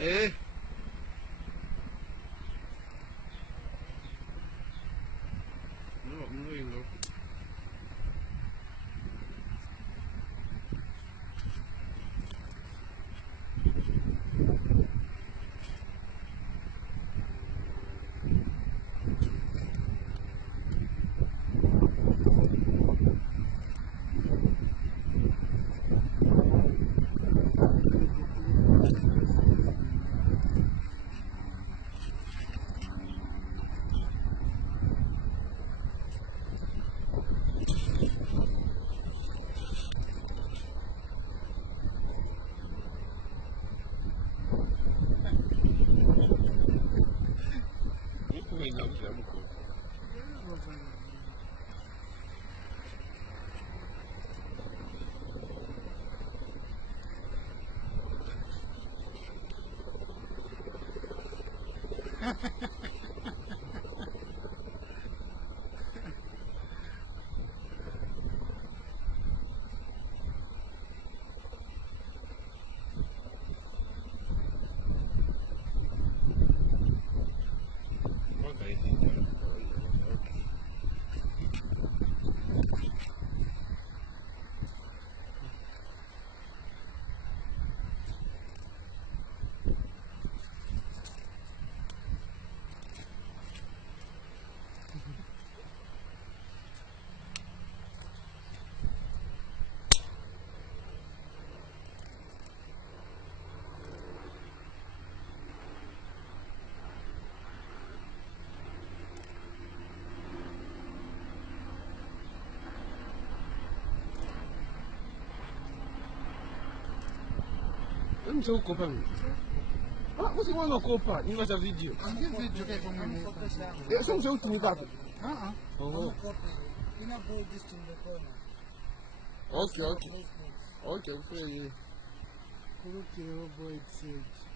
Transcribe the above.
Eh. No, muy loco. Muy loco, I'm so copa. Ah, você manda copa, não vai vídeo. Ninguém vídeo que é comigo. Eu sou um seu time, tá? Oh. Ok. Ok, foi aí. Coloquei o boy de sede.